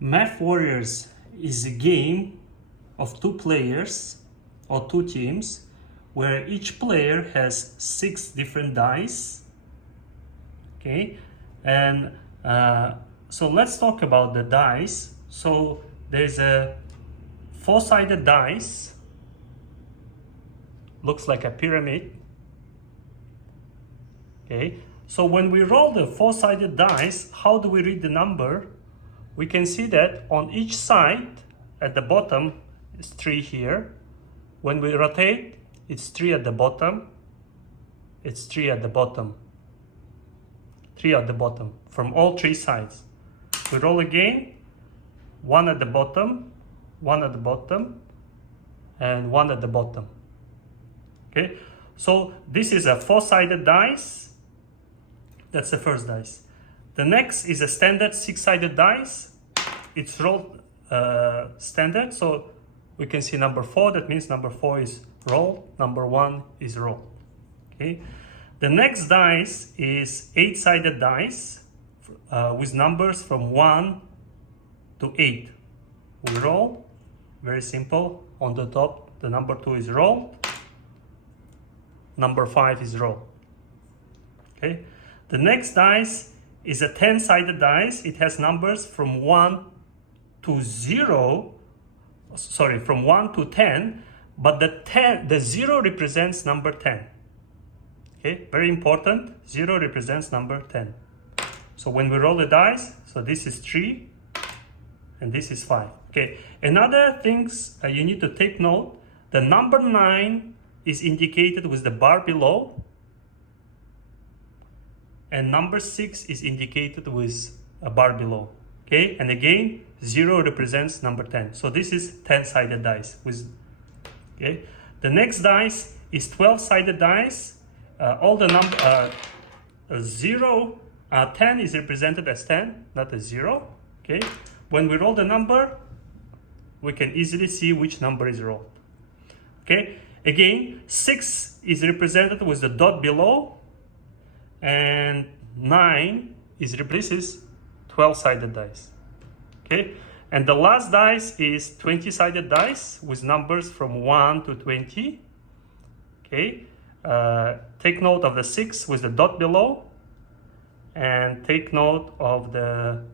Math Warriors is a game of two players or two teams where each player has 6 different dice. Okay, and so let's talk about the dice. So there's a 4-sided dice, looks like a pyramid. Okay, so when we roll the 4-sided dice, how do we read the number? We can see that on each side, at the bottom, is 3 here. When we rotate, it's 3 at the bottom. It's 3 at the bottom. 3 at the bottom, from all 3 sides. We roll again, 1 at the bottom, 1 at the bottom, and 1 at the bottom. Okay, so this is a 4-sided dice. That's the first dice. The next is a standard 6-sided dice. It's rolled standard, so we can see number 4. That means number 4 is rolled, number 1 is rolled. Okay. The next dice is 8-sided dice with numbers from 1 to 8. We roll, very simple. On the top, the number 2 is rolled, number 5 is rolled. Okay. The next dice is a 10-sided dice. It has numbers from 1 to 0, sorry, from 1 to 10, but the 0 represents number 10. Okay, very important, 0 represents number 10. So when we roll the dice, so this is 3 and this is 5. Okay, another things you need to take note, the number 9 is indicated with the bar below, and number 6 is indicated with a bar below. Okay, and again 0 represents number 10. So this is 10-sided dice with, okay. The next dice is 12-sided dice. All the number 10 is represented as 10, not as 0. Okay, when we roll the number, we can easily see which number is rolled. Okay, again 6 is represented with the dot below, and 9 is replaces 12-sided dice. Okay, and the last dice is 20-sided dice with numbers from 1 to 20. Okay, take note of the 6 with the dot below, and take note of the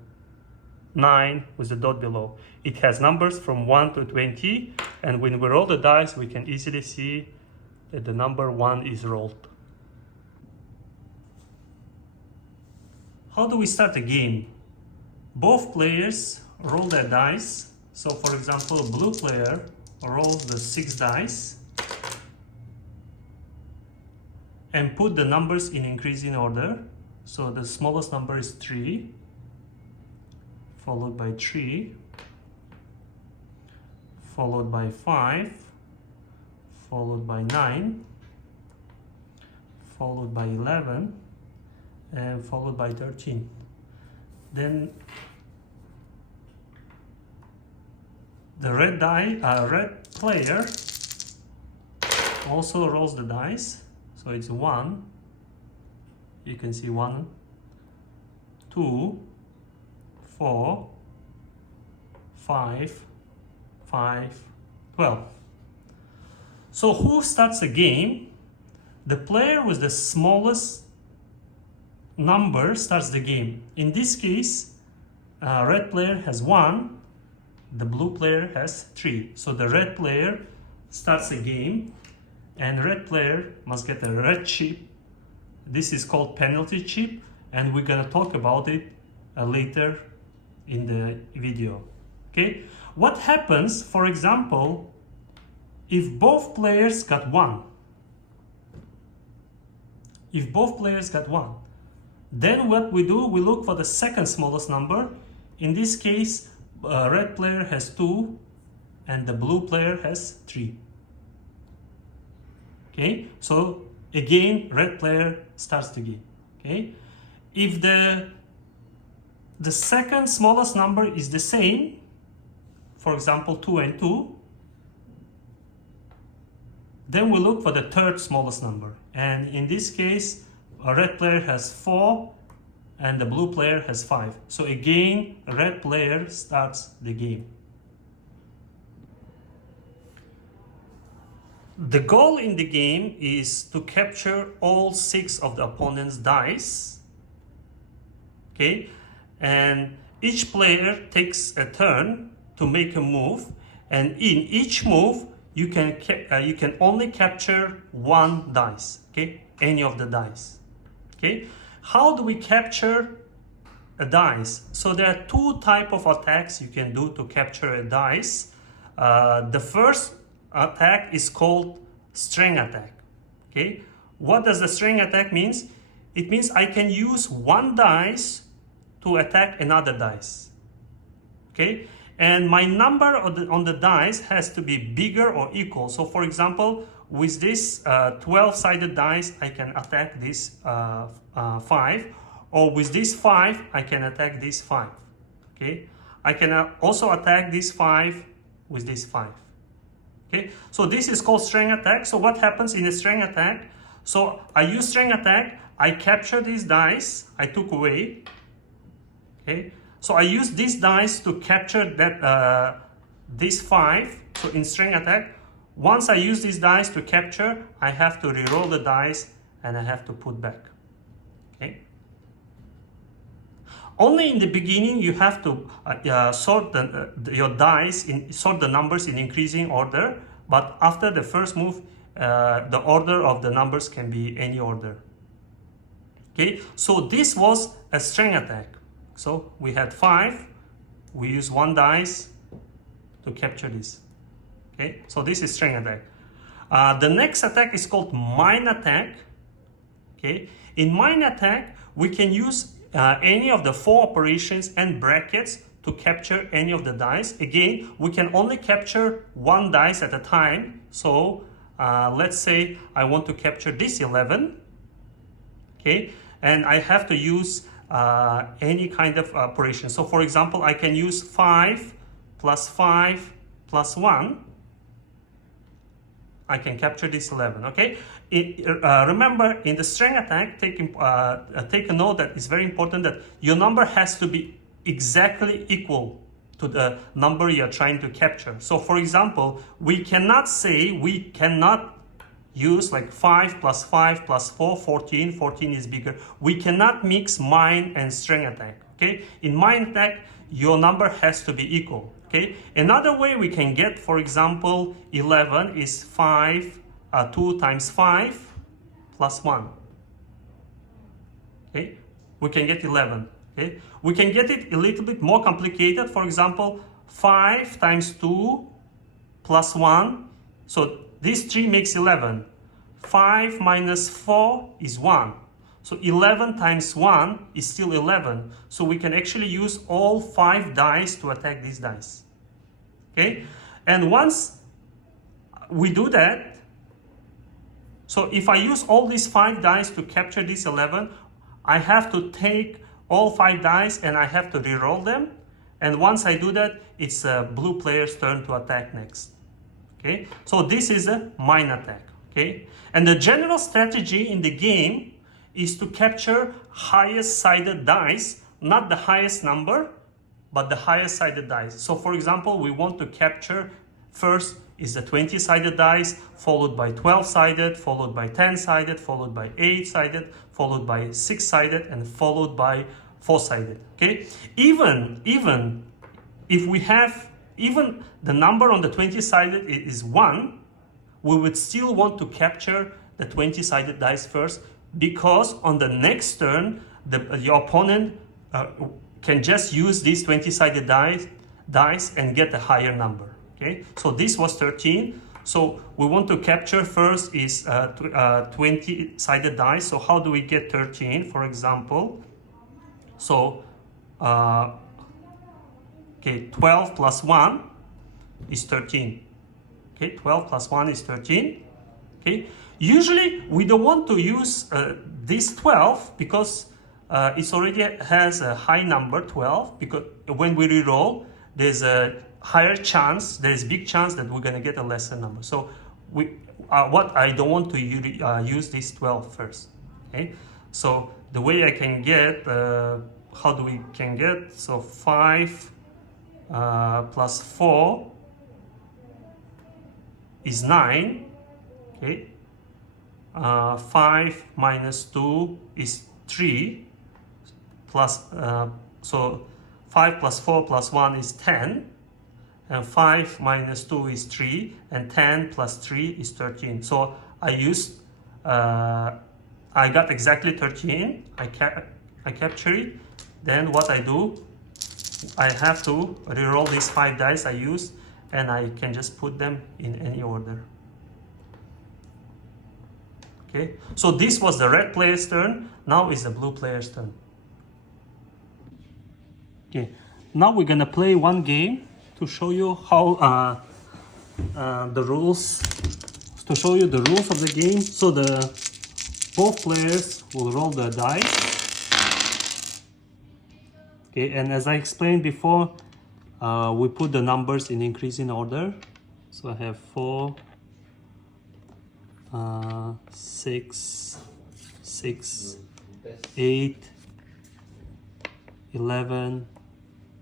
9 with the dot below. It has numbers from 1 to 20, and when we roll the dice, we can easily see that the number 1 is rolled. How do we start a game? Both players roll their dice. So for example, blue player rolls the 6 dice and put the numbers in increasing order. So the smallest number is 3, followed by 3, followed by 5, followed by 9, followed by 11, and followed by 13. Then the red player also rolls the dice. So it's 1, you can see 1, 2, 4, 5, 5, 12. So who starts the game? The player with the smallest number starts the game. In this case, red player has 1, the blue player has 3. So the red player starts the game, and red player must get a red chip. This is called penalty chip, and we're gonna talk about it later in the video. Okay, what happens, for example, if both players got 1? If both players got 1, then what we do, we look for the second smallest number. In this case, red player has 2 and the blue player has 3. Okay, so again, red player starts the game. Okay, if the second smallest number is the same, for example 2 and 2, then we look for the third smallest number, and in this case a red player has 4 and the blue player has 5. So again, red player starts the game. The goal in the game is to capture all 6 of the opponent's dice. Okay, and each player takes a turn to make a move, and in each move you can only capture 1 dice. Okay, any of the dice. Okay, how do we capture a dice? So there are 2 types of attacks you can do to capture a dice. The first attack is called string attack. Okay, what does the string attack means? It means I can use 1 dice to attack another dice. Okay, and my number on the dice has to be bigger or equal. So for example, with this 12-sided dice, I can attack this 5, or with this 5, I can attack this 5. Okay, I can also attack this 5 with this 5. Okay, so this is called string attack. So what happens in a string attack? So I use string attack, I capture these dice, I took away. Okay, so I use these dice to capture that this 5. So in string attack, once I use these dice to capture, I have to re-roll the dice and I have to put back. Okay. Only in the beginning you have to sort your dice sort the numbers in increasing order, but after the first move, the order of the numbers can be any order. Okay, so this was a string attack. So we had 5, we use 1 dice to capture this. Okay, so this is string attack. The next attack is called mine attack. Okay, in mine attack, we can use any of the 4 operations and brackets to capture any of the dice. Again, we can only capture 1 dice at a time. So let's say I want to capture this 11. Okay, and I have to use any kind of operation. So for example, I can use 5 plus 5 plus 1. I can capture this 11. Okay. Remember, in the string attack, take a note that it's very important that your number has to be exactly equal to the number you're trying to capture. So for example, we cannot use like 5 plus 5 plus 4, 14. 14 is bigger. We cannot mix mine and string attack. Okay. In mine attack, your number has to be equal. Okay. Another way we can get, for example, 11 is 2 times 5 plus 1. Okay. We can get 11. Okay. We can get it a little bit more complicated. For example, 5 times 2 plus 1. So this 3 makes 11. 5 minus 4 is 1. So 11 times 1 is still 11. So we can actually use all 5 dice to attack these dice. Okay? And once we do that, so if I use all these 5 dice to capture this 11, I have to take all 5 dice and I have to re-roll them. And once I do that, it's a blue player's turn to attack next. Okay? So this is a mine attack. Okay? And the general strategy in the game is to capture highest sided dice, not the highest number, but the highest sided dice. So for example, we want to capture, first is the 20-sided dice, followed by 12-sided, followed by 10-sided, followed by 8-sided, followed by 6-sided, and followed by 4-sided. Okay? Even if we have, even the number on the 20-sided is 1, we would still want to capture the 20-sided dice first, because on the next turn, your opponent can just use these 20-sided dice and get a higher number. Okay, so this was 13. So we want to capture first is 20-sided dice. So how do we get 13, for example? So, okay, 12 plus 1 is 13. Okay, 12 plus 1 is 13. Okay, usually we don't want to use this 12 because it already has a high number, 12, because when we reroll, there's a higher chance, there's big chance that we're going to get a lesser number. So I don't want to use this 12 first. Okay, so the way I can get, how do we can get? So 5 plus 4 is 9. Okay. 5 minus 2 is 3. Plus, so 5 plus 4 plus 1 is 10. And 5 minus 2 is 3. And 10 plus 3 is 13. So I used, I got exactly 13. I capture it. Then what I do, I have to reroll these 5 dice I used, and I can just put them in any order. Okay, so this was the red player's turn. Now is the blue player's turn. Okay, now we're gonna play one game to show you how the rules. To show you the rules of the game. So both players will roll the dice. Okay, and as I explained before, we put the numbers in increasing order. So I have 4, 6, 8, 11,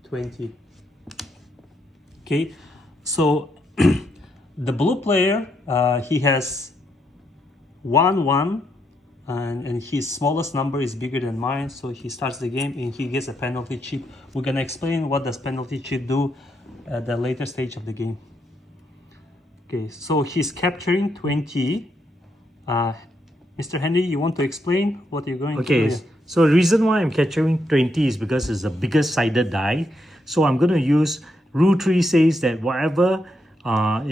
20. Okay, so the blue player, he has 1, 1, and his smallest number is bigger than mine, so he starts the game and he gets a penalty chip. We're gonna explain what does penalty chip do at the later stage of the game. Okay, so he's capturing 20. Mr. Henry, you want to explain what you're going to do? Okay, so the reason why I'm capturing 20 is because it's the biggest sided die. So I'm going to use rule 3 says that whatever I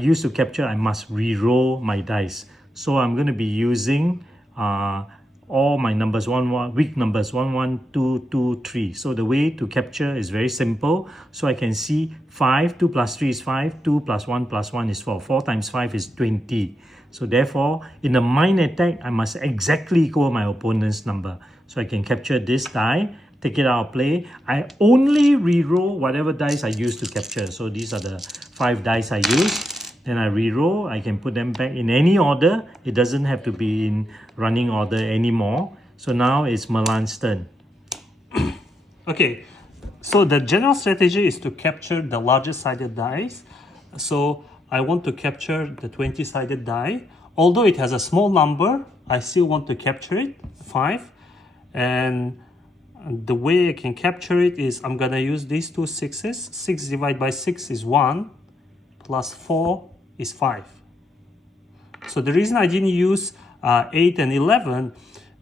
used to capture, I must re-roll my dice. So I'm going to be using all my numbers, weak numbers, 1, 1, 2, 2, 3. So the way to capture is very simple. So I can see 5, 2 plus 3 is 5, 2 plus 1 plus 1 is 4. 4 times 5 is 20. So therefore, in a mind attack, I must exactly equal my opponent's number. So I can capture this die, take it out of play. I only re-roll whatever dice I used to capture. So these are the 5 dice I used. Then I re-roll. I can put them back in any order. It doesn't have to be in running order anymore. So now it's Milan's turn. Okay, so the general strategy is to capture the largest sided dice. So I want to capture the 20-sided die. Although it has a small number, I still want to capture it, 5. And the way I can capture it is I'm gonna use these two 6s. 6 divided by 6 is 1, plus 4 is 5. So the reason I didn't use 8 and 11,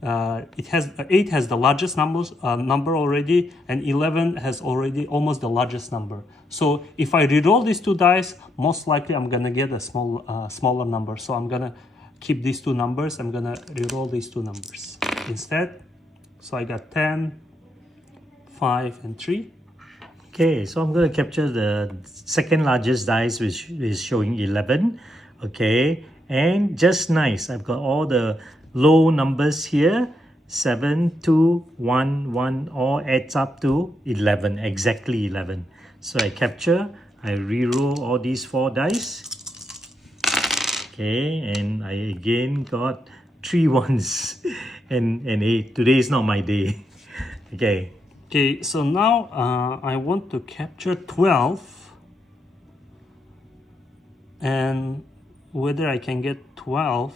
8 has the largest number already, and 11 has already almost the largest number. So if I reroll these two dice, most likely I'm gonna get a smaller number. So I'm gonna keep these two numbers. I'm gonna reroll these two numbers instead. So I got 10, 5, and 3. Okay, so I'm going to capture the second largest dice, which is showing 11. Okay, and just nice, I've got all the low numbers here. 7, 2, 1, 1, all adds up to 11, exactly 11. So I capture, I re-roll all these 4 dice. Okay, and I again got 3 ones and 8. Today is not my day. Okay. Okay, so now I want to capture 12, and whether I can get 12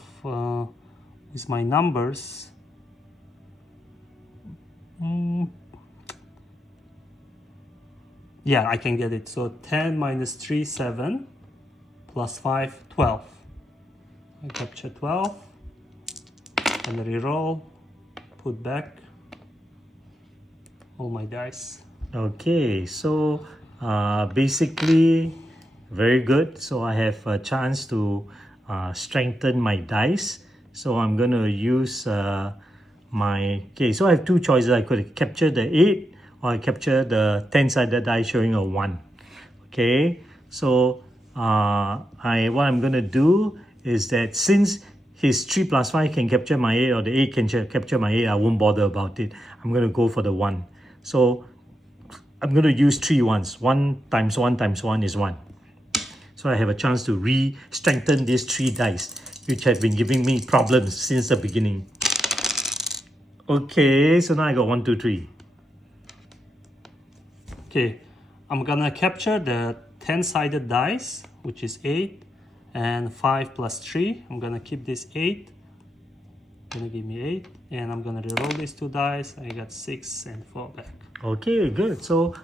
with my numbers. Yeah, I can get it. So 10 minus 3, 7, plus 5, 12. I capture 12, and reroll, put back all my dice. Okay, so basically very good. So I have a chance to strengthen my dice. So I'm going to use okay, so I have 2 choices. I could capture the 8 or I capture the 10-sided die showing a 1. Okay, so what I'm going to do is that since his 3 plus 5 can capture my 8 or the 8 can capture my 8, I won't bother about it. I'm going to go for the 1. So I'm going to use 3 ones. 1 times 1 times 1 is 1. So I have a chance to re-strengthen these 3 dice, which have been giving me problems since the beginning. Okay, so now I got 1, 2, 3. Okay, I'm gonna capture the 10-sided dice, which is 8 and 5 plus 3. I'm gonna keep this 8. Gonna give me 8, and I'm gonna reroll these 2 dice. I got 6 and 4 back. Okay, good. So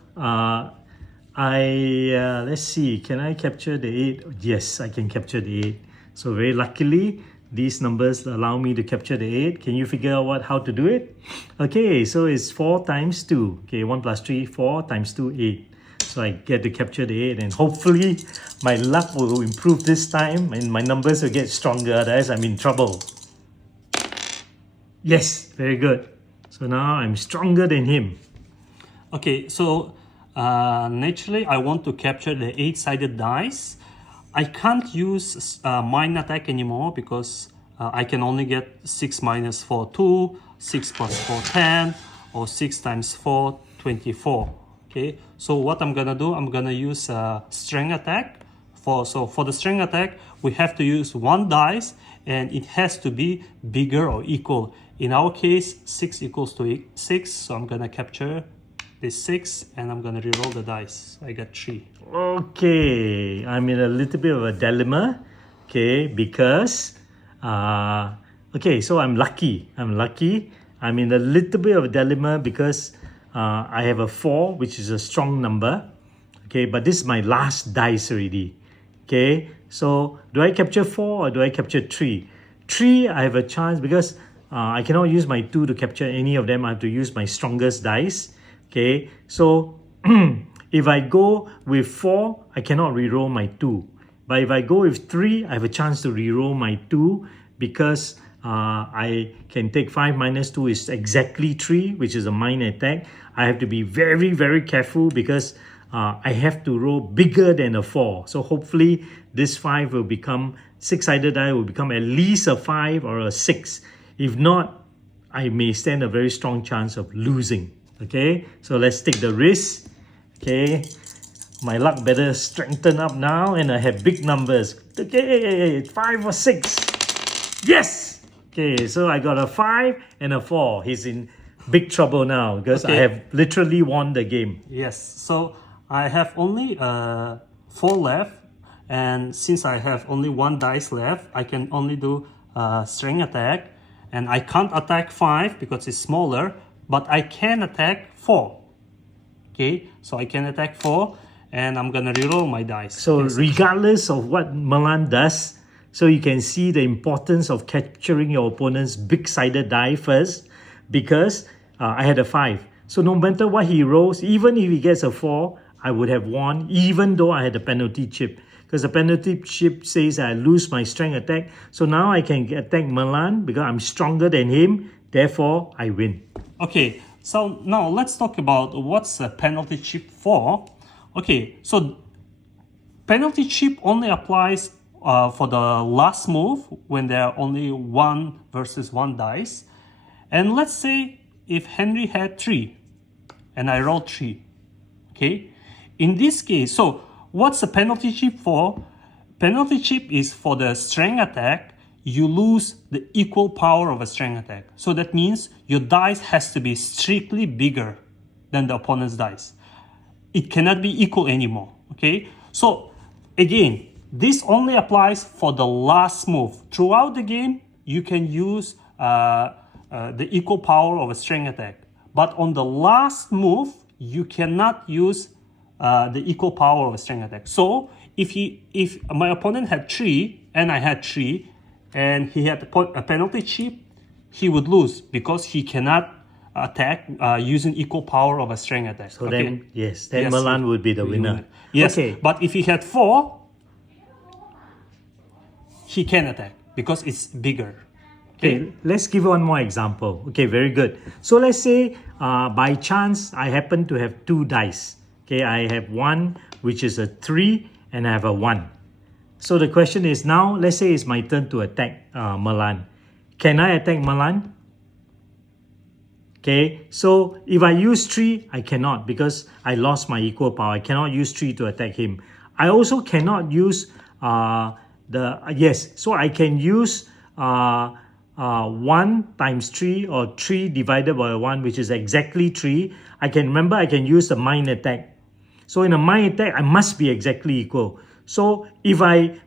let's see, can I capture the 8? Yes, I can capture the 8. So very luckily, these numbers allow me to capture the 8. Can you figure out how to do it? Okay, so it's 4 times 2. Okay, 1 plus 3, 4 times 2, 8. So I get to capture the 8, and hopefully my luck will improve this time and my numbers will get stronger, otherwise I'm in trouble. Yes, very good. So now I'm stronger than him. Okay, so naturally I want to capture the 8-sided dice. I can't use mind attack anymore because I can only get 6 minus 4, 2, 6 plus 4, 10, or 6 times 4, 24. Okay, so what I'm gonna do, I'm gonna use strength attack. So for the strength attack, we have to use 1 dice, and it has to be bigger or equal. In our case, 6 equals to 6, so I'm gonna capture this 6 and I'm gonna reroll the dice. I got 3. Okay, I'm in a little bit of a dilemma. Okay, because okay, so I'm lucky. I'm in a little bit of a dilemma because I have a 4, which is a strong number. Okay, but this is my last dice already. Okay, so do I capture 4 or do I capture 3? 3, I have a chance because I cannot use my 2 to capture any of them. I have to use my strongest dice. Okay, so if I go with 4, I cannot reroll my 2. But if I go with 3, I have a chance to reroll my 2 because I can take 5 minus 2 is exactly 3, which is a mind attack. I have to be very, very careful because I have to roll bigger than a 4. So hopefully this 5 will become, 6-sided die will become at least a 5 or a 6. If not, I may stand a very strong chance of losing. Okay, so let's take the risk. Okay, my luck better strengthen up now and I have big numbers. Okay, 5 or 6. Yes! Okay, so I got a 5 and a 4. He's in big trouble now because I have literally won the game. Yes, so I have only 4 left, and since I have only 1 dice left, I can only do strength attack, and I can't attack 5 because it's smaller, but I can attack 4. Okay, so I can attack 4, and I'm gonna reroll my dice. So regardless of what Malan does, so you can see the importance of capturing your opponent's big-sided die first, because I had a 5. So no matter what he rolls, even if he gets a 4, I would have won, even though I had a penalty chip. Because the penalty chip says I lose my strength attack. So now I can attack Malan because I'm stronger than him. Therefore, I win. Okay, so now let's talk about what's a penalty chip for. Okay, so penalty chip only applies for the last move when there are only 1 versus 1 dice. And let's say if Henry had 3 and I rolled 3. Okay, in this case, so what's a penalty chip for? Penalty chip is for the strength attack. You lose the equal power of a strength attack. So that means your dice has to be strictly bigger than the opponent's dice. It cannot be equal anymore. Okay, so again, this only applies for the last move. Throughout the game, you can use the equal power of a strength attack. But on the last move, you cannot use the equal power of a strength attack. So if my opponent had 3 and I had 3, and he had a penalty chip, he would lose because he cannot attack using equal power of a strength attack. So then, Malan would be the winner. Yes, but if he had 4, he can attack because it's bigger. Okay, let's give one more example. Okay, very good. So let's say by chance I happen to have 2 dice. Okay, I have 1 which is a 3 and I have a 1. So the question is now, let's say it's my turn to attack Malan. Can I attack Malan? Okay, so if I use 3, I cannot because I lost my equal power. I cannot use 3 to attack him. I also cannot use so I can use 1 times 3 or 3 divided by 1, which is exactly 3, I can use the mind attack. So in a mind attack, I must be exactly equal. So if I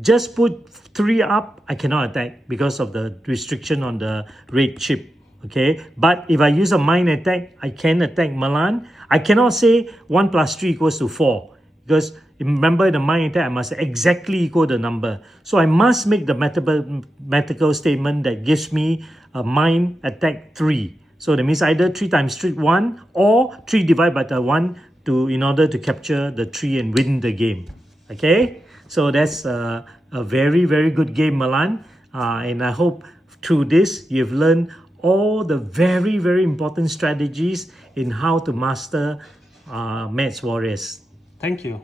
just put 3 up, I cannot attack because of the restriction on the red chip. Okay, but if I use a mind attack, I can attack Milan. I cannot say 1 plus 3 equals to 4 because remember the mind attack, I must exactly equal the number. So I must make the mathematical statement that gives me a mind attack 3. So that means either 3 times 3 1 or 3 divided by the 1 in order to capture the 3 and win the game. Okay, so that's a very, very good game, Milan. And I hope through this you've learned all the very, very important strategies in how to master Maths Warriors. Thank you.